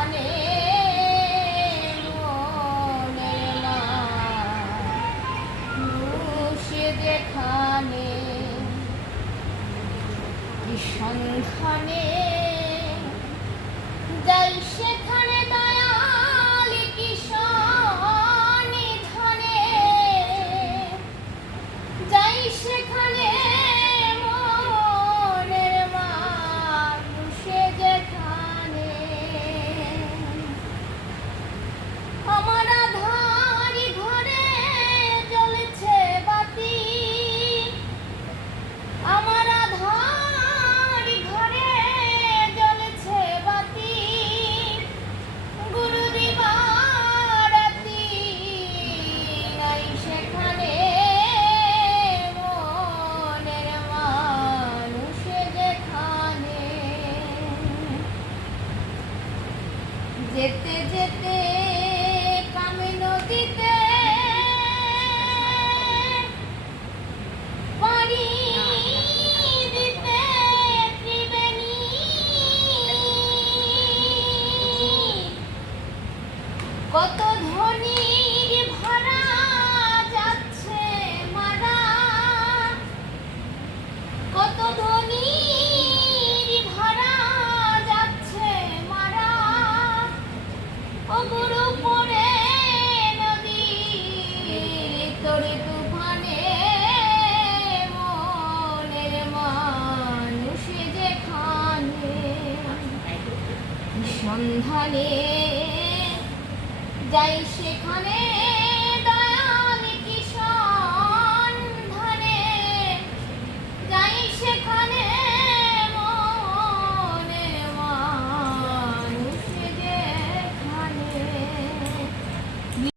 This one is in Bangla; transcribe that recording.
যেখানে মনের মানুষ যেখানে কি সন্ধানে যাই সেখানে দয়াল কি সন্ধানে যাই সেখানে মনের মানুষ যেখানে আমার আধার ঘরে জ্বলছে বাতি আমার আধার ঘরে জ্বলছে বাতি গুরু দিবারাতি নাই সেখানে মনের মানুষ যেখানে যেতে যেতে কামে নদীতে পাড়ি দিতে ত্রিবেণী কত ধনীর ভরা যাচ্ছে মারা কত ধনীর ভরা যাচ্ছে মারা ও গুরু পড়ে নদীর তোরে তুফানে মনের মানুষ যেখানে সন্ধানে যাই সেখানে